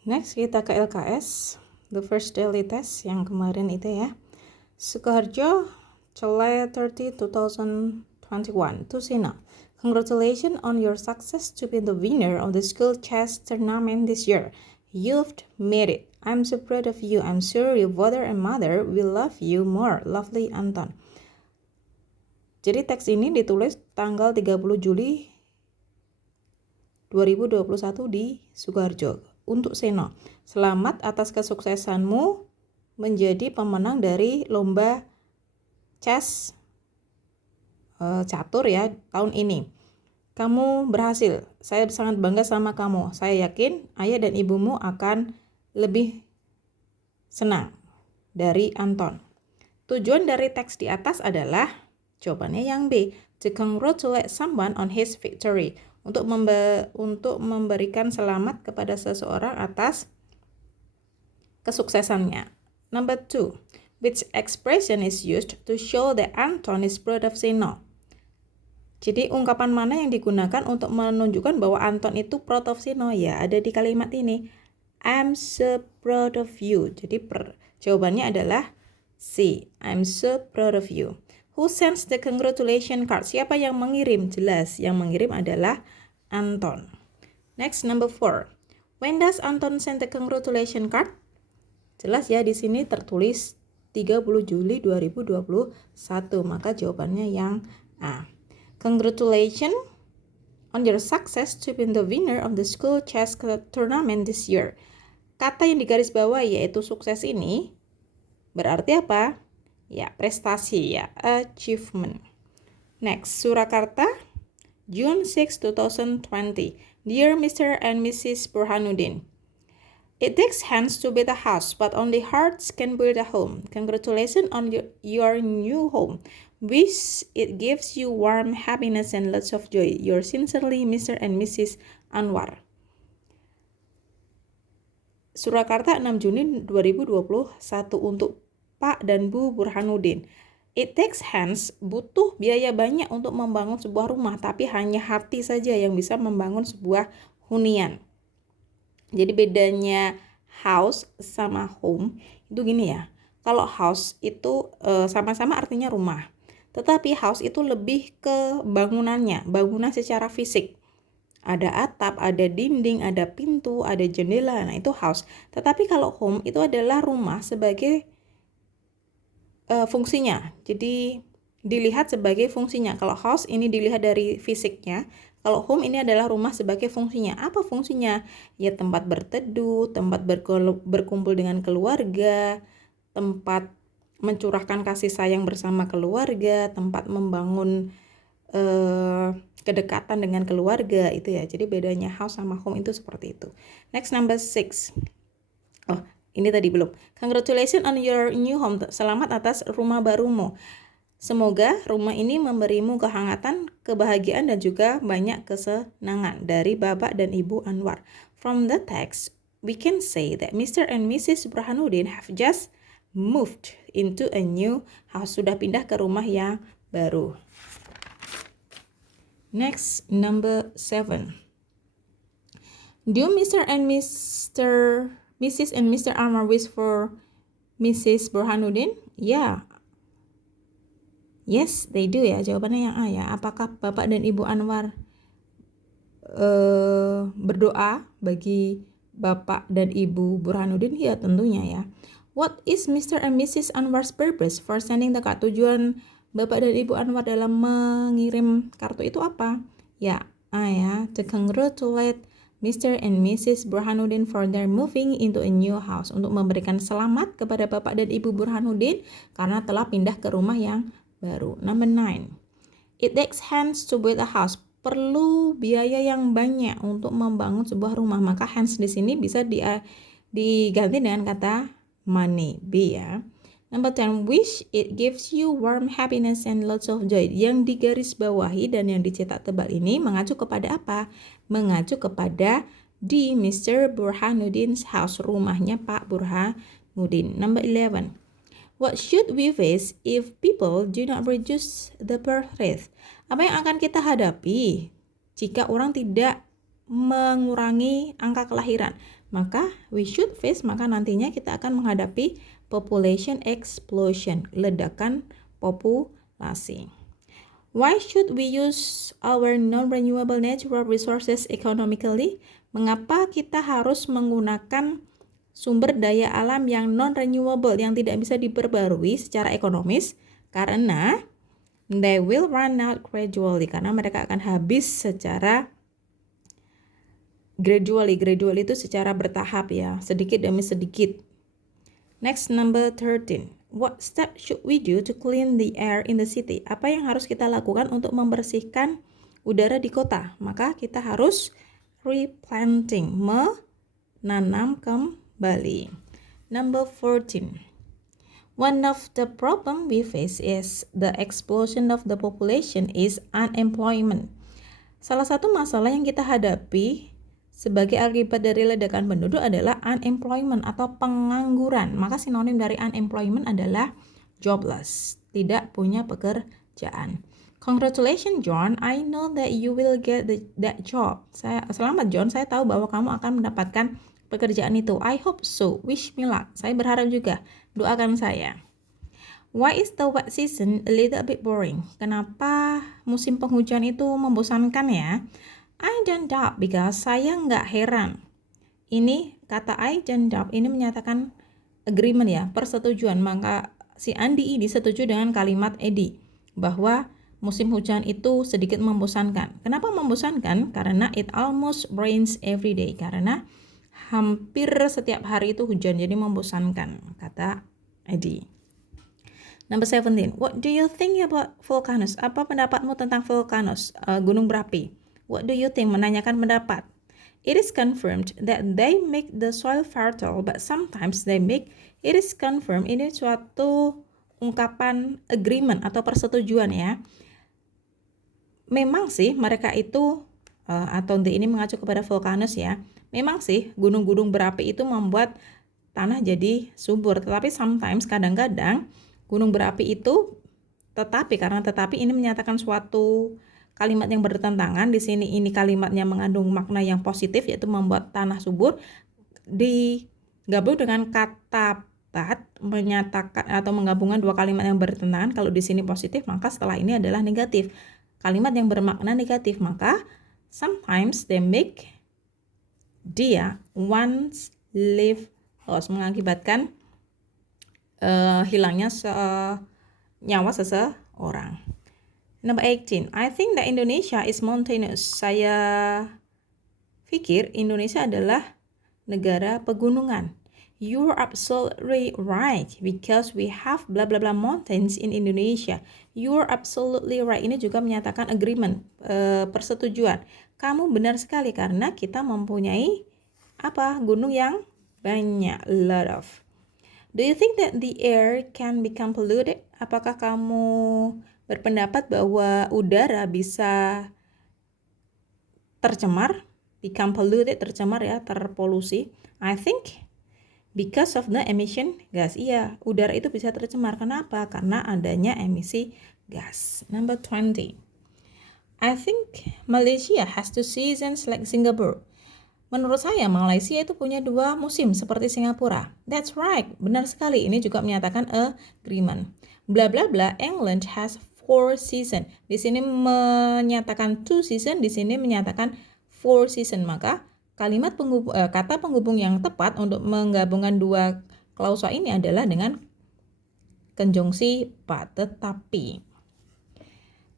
Next kita ke LKS, the first daily test yang kemarin itu ya. Sukoharjo, July 30, 2021. To Sina, congratulations on your success to be the winner of the school chess tournament this year. You've made it. I'm so proud of you. I'm sure your father and mother will love you more. Lovely, Anton. Jadi teks ini ditulis tanggal 30 Juli 2021 di Sukoharjo. Untuk Seno, selamat atas kesuksesanmu menjadi pemenang dari lomba chess catur ya tahun ini. Kamu berhasil. Saya sangat bangga sama kamu. Saya yakin ayah dan ibumu akan lebih senang. Dari Anton. Tujuan dari teks di atas adalah jawabannya yang B. To congratulate someone on his victory. Untuk memberikan selamat kepada seseorang atas kesuksesannya. Number 2. Which expression is used to show that Anton is proud of Seno? Jadi ungkapan mana yang digunakan untuk menunjukkan bahwa Anton itu proud of Seno? Ya, ada di kalimat ini. I'm so proud of you. Jadi jawabannya adalah C. I'm so proud of you. Who sends the congratulation card? Siapa yang mengirim? Jelas, yang mengirim adalah Anton. Next, number 4. When does Anton send the congratulation card? Jelas ya, di sini tertulis 30 Juli 2021. Maka jawabannya yang A. Congratulations on your success to be the winner of the school chess tournament this year. Kata yang digaris bawah yaitu sukses ini berarti apa? Ya, prestasi ya, achievement. Next, Surakarta, June 6, 2020. Dear Mr. and Mrs. Burhanuddin, it takes hands to build a house, but only hearts can build a home. Congratulations on your new home. Wish it gives you warm happiness and lots of joy. Yours sincerely, Mr. and Mrs. Anwar. Surakarta 6 Juni 2021 untuk Pak dan Bu Burhanuddin. It takes hands, butuh biaya banyak untuk membangun sebuah rumah, tapi hanya hati saja yang bisa membangun sebuah hunian. Jadi bedanya house sama home itu gini ya. Kalau house itu sama-sama artinya rumah. Tetapi house itu lebih ke bangunannya, bangunan secara fisik. Ada atap, ada dinding, ada pintu, ada jendela, nah itu house. Tetapi kalau home itu adalah rumah sebagai fungsinya. Jadi dilihat sebagai fungsinya. Kalau house ini dilihat dari fisiknya. Kalau home ini adalah rumah sebagai fungsinya. Apa fungsinya? Ya tempat berteduh, tempat berkumpul dengan keluarga, tempat mencurahkan kasih sayang bersama keluarga, tempat membangun kedekatan dengan keluarga itu ya. Jadi bedanya house sama home itu seperti itu. Next, number 6. Oh, ini tadi belum. Congratulations on your new home. Selamat atas rumah barumu. Semoga rumah ini memberimu kehangatan, kebahagiaan, dan juga banyak kesenangan dari Bapak dan Ibu Anwar. From the text, we can say that Mr. and Mrs. Burhanuddin have just moved into a new house. Sudah pindah ke rumah yang baru. Next, number 7. Do Mr. and Mrs. and Mr. Anwar wish for Mrs. Burhanuddin? Ya. Yes, they do ya. Jawabannya yang A ya. Apakah Bapak dan Ibu Anwar berdoa bagi Bapak dan Ibu Burhanuddin? Ya, tentunya ya. What is Mr. and Mrs. Anwar's purpose for sending the card? Tujuan Bapak dan Ibu Anwar dalam mengirim kartu itu apa? Ya, A ya. To congratulate Mr. and Mrs. Burhanuddin for their moving into a new house. Untuk memberikan selamat kepada Bapak dan Ibu Burhanuddin karena telah pindah ke rumah yang baru. Number 9. It takes hands to build a house. Perlu biaya yang banyak untuk membangun sebuah rumah. Maka hands di sini bisa diganti dengan kata money. B ya. Number 10. Wish it gives you warm happiness and lots of joy. Yang digaris bawahi dan yang dicetak tebal ini mengacu kepada apa? Mengacu kepada D. Mr. Burhanuddin's house. Rumahnya Pak Burhanuddin. Number 11. What should we face if people do not reduce the birth rate? Apa yang akan kita hadapi jika orang tidak mengurangi angka kelahiran. Maka we should face, maka nantinya kita akan menghadapi population explosion, ledakan populasi. Why should we use our non-renewable natural resources economically? Mengapa kita harus menggunakan sumber daya alam yang non-renewable, yang tidak bisa diperbarui secara ekonomis? Karena they will run out gradually, karena mereka akan habis secara gradually itu secara bertahap ya, sedikit demi sedikit. Next, number 13. What step should we do to clean the air in the city? Apa yang harus kita lakukan untuk membersihkan udara di kota? Maka kita harus replanting, menanam kembali. Number 14. One of the problem we face is the explosion of the population is unemployment. Salah satu masalah yang kita hadapi sebagai akibat dari ledakan penduduk adalah unemployment atau pengangguran. Maka sinonim dari unemployment adalah jobless, tidak punya pekerjaan. Congratulations John, I know that you will get that job. Selamat John, saya tahu bahwa kamu akan mendapatkan pekerjaan itu. I hope so, wish me luck. Saya berharap juga, doakan saya. Why is the wet season a little bit boring? Kenapa musim penghujan itu membosankan ya? I don't doubt because saya nggak heran. Ini kata I don't doubt ini menyatakan agreement ya, persetujuan. Maka si Andi ini setuju dengan kalimat Edi bahwa musim hujan itu sedikit membosankan. Kenapa membosankan? Karena it almost rains every day. Karena hampir setiap hari itu hujan, jadi membosankan, kata Edi. Number 17. What do you think about volcanoes? Apa pendapatmu tentang volcanoes, gunung berapi? What do you think? Menanyakan pendapat. It is confirmed that they make the soil fertile, but sometimes they make. It is confirmed, ini suatu ungkapan agreement atau persetujuan ya. Memang sih mereka itu, atau ini mengacu kepada volcanoes ya. Memang sih gunung-gunung berapi itu membuat tanah jadi subur, tetapi sometimes, kadang-kadang gunung berapi itu tetapi ini menyatakan suatu kalimat yang bertentangan. Di sini ini kalimatnya mengandung makna yang positif, yaitu membuat tanah subur, digabung dengan kata but, menyatakan atau menggabungkan dua kalimat yang bertentangan. Kalau di sini positif, maka setelah ini adalah negatif, kalimat yang bermakna negatif. Maka sometimes they make dia once live loss, mengakibatkan hilangnya nyawa seseorang. Number 18. I think that Indonesia is mountainous. Saya pikir Indonesia adalah negara pegunungan. You're absolutely right because we have blah blah blah mountains in Indonesia. You're absolutely right. Ini juga menyatakan agreement, persetujuan. Kamu benar sekali karena kita mempunyai gunung yang banyak, a lot of. Do you think that the air can become polluted? Apakah kamu berpendapat bahwa udara bisa tercemar? Become polluted, tercemar ya, terpolusi. I think because of the emission gas. Iya, udara itu bisa tercemar. Kenapa? Karena adanya emisi gas. Number 20. I think Malaysia has two seasons like Singapore. Menurut saya, Malaysia itu punya dua musim seperti Singapura. That's right, benar sekali. Ini juga menyatakan agreement. Bla bla bla, England has 4 season. Di sini menyatakan 2 season, di sini menyatakan 4 season. Maka kalimat kata penghubung yang tepat untuk menggabungkan dua klausa ini adalah dengan konjungsi but, tetapi.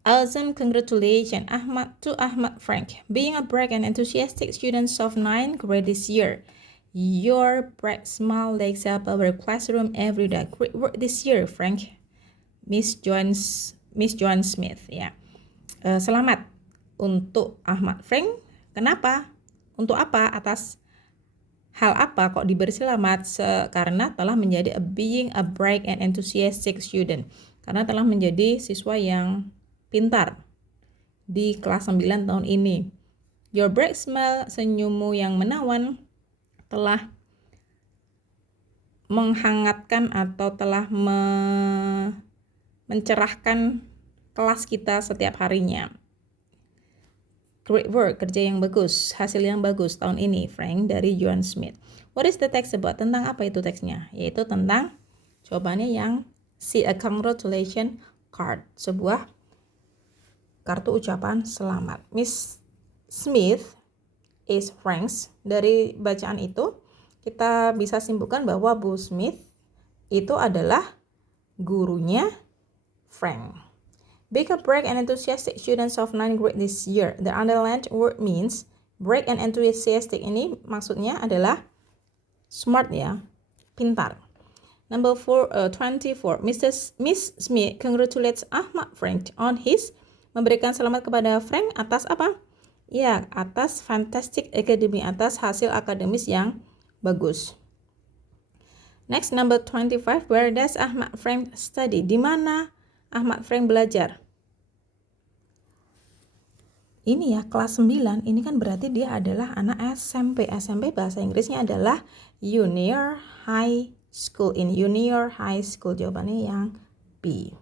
Awesome, congratulations Ahmad Frank, being a bright and enthusiastic student of 9th grade this year. Your bright smile lights up our classroom every day. Great work this year, Frank. Miss Joan Smith ya. Selamat untuk Ahmad Frank. Kenapa? Untuk apa? Atas hal apa kok diberi selamat? Karena telah menjadi being a bright and enthusiastic student. Karena telah menjadi siswa yang pintar di kelas 9 tahun ini. Your bright smile, senyummu yang menawan, telah menghangatkan atau telah mencerahkan kelas kita setiap harinya. Great work, kerja yang bagus, hasil yang bagus tahun ini, Frank, dari Joan Smith. What is the text about? Tentang apa itu teksnya? Yaitu tentang jawabannya yang C, a congratulation card, sebuah kartu ucapan selamat. Miss Smith is Frank's. Dari bacaan itu, kita bisa simpulkan bahwa Bu Smith itu adalah gurunya Frank. Big, brave, and enthusiastic students of 9th grade this year. The underlined word means brave and enthusiastic. Ini maksudnya adalah smart ya, pintar. Number 24. Miss Smith congratulates Ahmad Frank on his, memberikan selamat kepada Frank atas apa? Ya, atas fantastic academy, atas hasil akademis yang bagus. Next, number 25. Where does Ahmad Frank study? Di mana Ahmad Frank belajar? Ini ya, kelas 9. Ini kan berarti dia adalah anak SMP. SMP bahasa Inggrisnya adalah Junior High School. In Junior High School, jawabannya yang B.